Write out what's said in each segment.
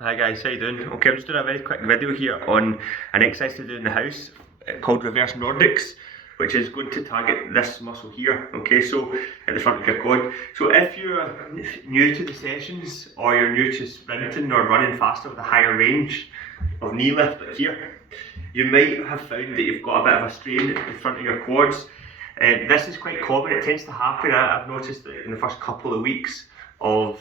Hi guys, how you doing? Okay, I'm just doing a very quick video here on an exercise to do in the house called reverse nordics, which is going to target this muscle here, okay, so at the front of your quad. So if you're new to the sessions, or you're new to sprinting or running faster with a higher range of knee lift like here, you might have found that you've got a bit of a strain in front of your quads. This is quite common, it tends to happen, I've noticed that in the first couple of weeks of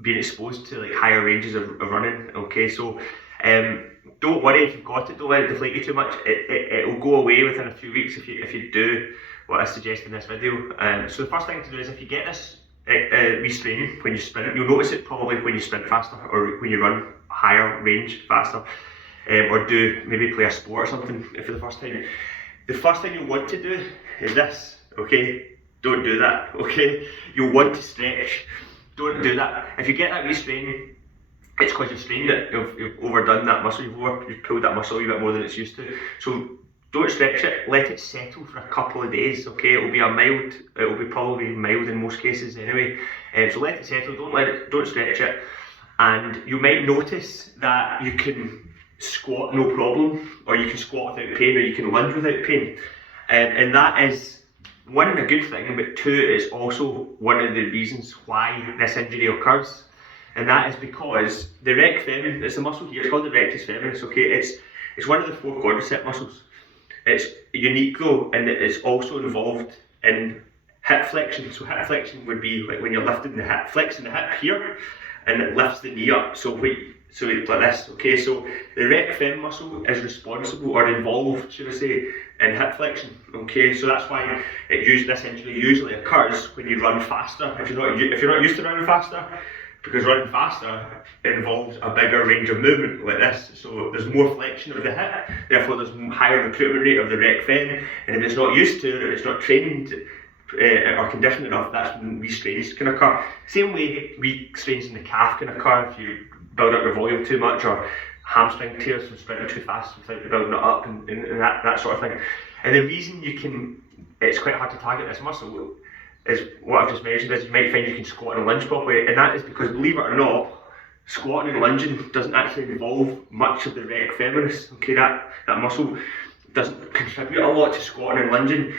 being exposed to like higher ranges of running. Okay, so don't worry if you've got it, don't let it deflate you too much. It'll go away within a few weeks if you do what I suggest in this video. So the first thing to do is, if you get this restraining when you sprint, you'll notice it probably when you sprint faster or when you run higher range faster, or do maybe play a sport or something for the first time. The first thing you want to do is this, okay? Don't do that, okay? You'll want to stretch. Don't do that. If you get that restrain, it's because you've strained it, you've overdone that muscle, you've pulled that muscle a bit more than it's used to. So don't stretch it, let it settle for a couple of days, okay? It'll be probably mild in most cases anyway. So let it settle, don't stretch it. And you might notice that you can squat no problem, or you can squat without pain, or you can lunge without pain. And that is, one, a good thing, but two, it's also one of the reasons why this injury occurs. And that is because the rec fem, it's a muscle here, it's called the rectus femoris, okay? It's one of the four quadricep muscles. It's unique though, and it's also involved in hip flexion. So hip flexion would be like when you're lifting the hip, flexing the hip here, and it lifts the knee up. So it's like this, okay? So the rec fem muscle is responsible, or involved, should I say, in hip flexion, okay? So that's why this injury usually occurs when you run faster. If you're not used to running faster, because running faster involves a bigger range of movement like this. So there's more flexion of the hip, therefore there's higher recruitment rate of the rec fem, and if it's not used to it, if it's not trained or conditioned enough, that's when restrains can occur. Same way restrains in the calf can occur if you build up your volume too much, or hamstring tears from sprinting too fast without building it up, and that sort of thing. And the reason it's quite hard to target this muscle is what I've just mentioned, is you might find you can squat and lunge properly, and that is because, believe it or not, squatting and lunging doesn't actually involve much of the rec femoris, okay? That muscle doesn't contribute a lot to squatting and lunging,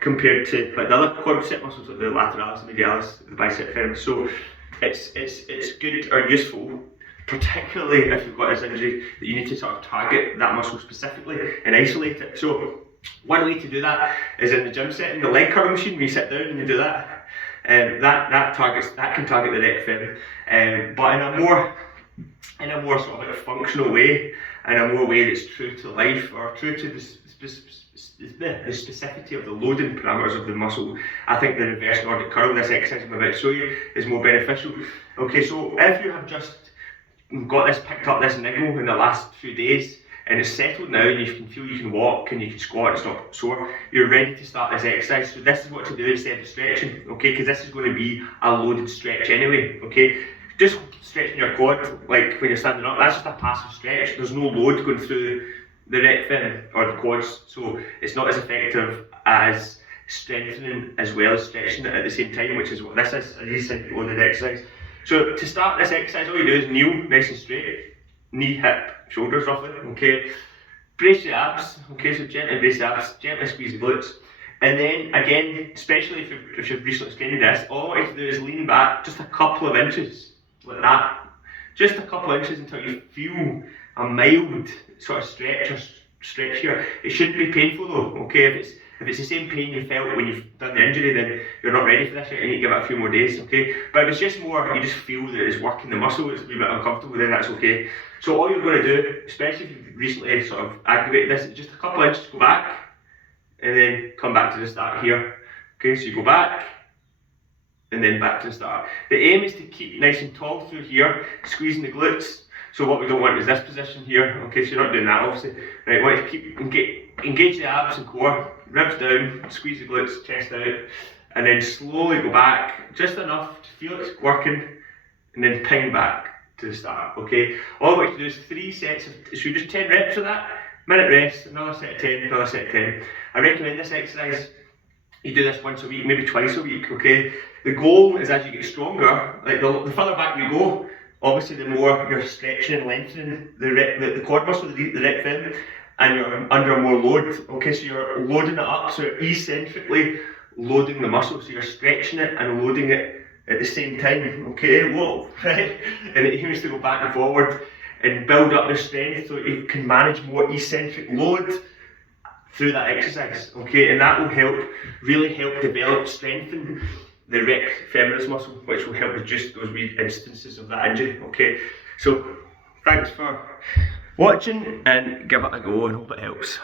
compared to like the other quadricep muscles like the lateralis, the medialis, the bicep femoris. So it's good or useful, particularly if you've got this injury, that you need to sort of target that muscle specifically and isolate it. So one way to do that is in the gym setting, the leg curl machine. When you sit down and you do that, that can target the rec fem, but in a more sort of like functional way, in a more way that's true to life, or true to the specificity of the loading parameters of the muscle. I think the reverse nordic curl, this exercise I'm about to show you, is more beneficial. Okay, so if you have just got this picked up, this niggle in the last few days, and it's settled now, and you can feel you can walk and you can squat, it's not sore, you're ready to start this exercise. So this is what to do instead of stretching, okay, because this is going to be a loaded stretch anyway, okay? Just stretching your quad, like when you're standing up, that's just a passive stretch. There's no load going through the rec fem or the quads, so it's not as effective as strengthening as well as stretching it at the same time, which is what this is, a decent loaded exercise. So to start this exercise, all you do is kneel nice and straight, knee, hip, shoulders roughly, okay? Brace the abs, okay, so gently brace the abs, gently squeeze the glutes. And then again, especially if you've recently strained this, all I want you to do is lean back just a couple of inches, like that. Just a couple of inches until you feel a mild sort of stretch here. It shouldn't be painful though, okay? If it's the same pain you felt when you've done the injury, then you're not ready for this yet, you need to give it a few more days, okay? But if it's just more, you just feel that it's working the muscle, it's a wee bit uncomfortable, then that's okay. So all you're going to do, especially if you've recently sort of aggravated this, is just a couple of inches go back, and then come back to the start here. Okay, so you go back, and then back to the start. The aim is to keep nice and tall through here, squeezing the glutes. So what we don't want is this position here, okay, so you're not doing that obviously. Right, we want to keep engage the abs and core, ribs down, squeeze the glutes, chest out, and then slowly go back, just enough to feel it's working, and then ping back to the start, okay? All we want to do is 3 sets of, so you just 10 reps of that, minute rest, another set of 10, another set of 10. I recommend this exercise, you do this once a week, maybe twice a week, okay? The goal is, as you get stronger, like the further back you go, obviously the more you're stretching and lengthening the quad muscle, the rec fin, and you're under more load. Okay, so you're loading it up, so you're eccentrically loading the muscle, so you're stretching it and loading it at the same time. Okay, whoa, right? And it aims to go back and forward and build up the strength so you can manage more eccentric load through that exercise. Okay, and that will really help develop, strengthen the rec femoris muscle, which will help reduce those wee instances of that injury. Okay, so thanks for watching and give it a go and hope it helps.